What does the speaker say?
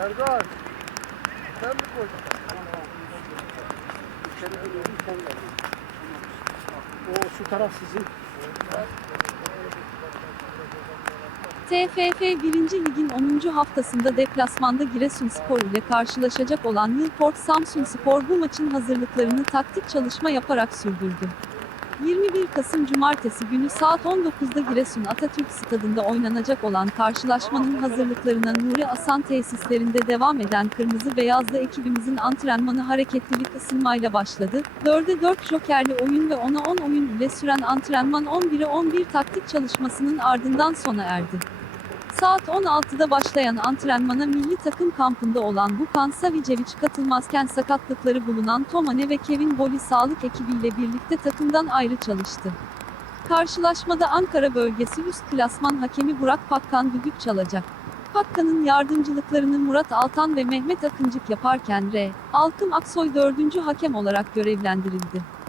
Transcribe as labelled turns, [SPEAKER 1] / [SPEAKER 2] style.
[SPEAKER 1] Erdoğan. Sen mi koydun?
[SPEAKER 2] O şu taraf sizin.
[SPEAKER 3] TFF 1. Lig'in 10. haftasında deplasmanda Giresunspor ile karşılaşacak olan Newport Samsunspor bu maçın hazırlıklarını taktik çalışma yaparak sürdürdü. 21 Kasım Cumartesi günü saat 19'da Giresun Atatürk Stadında oynanacak olan karşılaşmanın hazırlıklarına Nuri Asan tesislerinde devam eden Kırmızı Beyazlı ekibimizin antrenmanı hareketli bir ısınmayla başladı. 4'e 4 jokerli oyun ve 10'a 10 oyun ile süren antrenman 11'e 11 taktik çalışmasının ardından sona erdi. Saat 16'da başlayan antrenmana milli takım kampında olan Bukan Savicevic katılmazken sakatlıkları bulunan Tomane ve Kevin Boli sağlık ekibiyle birlikte takımdan ayrı çalıştı. Karşılaşmada Ankara bölgesi üst klasman hakemi Burak Pakkan düdük çalacak. Pakkan'ın yardımcılıklarını Murat Altan ve Mehmet Akıncık yaparken R. Alkım Aksoy dördüncü hakem olarak görevlendirildi.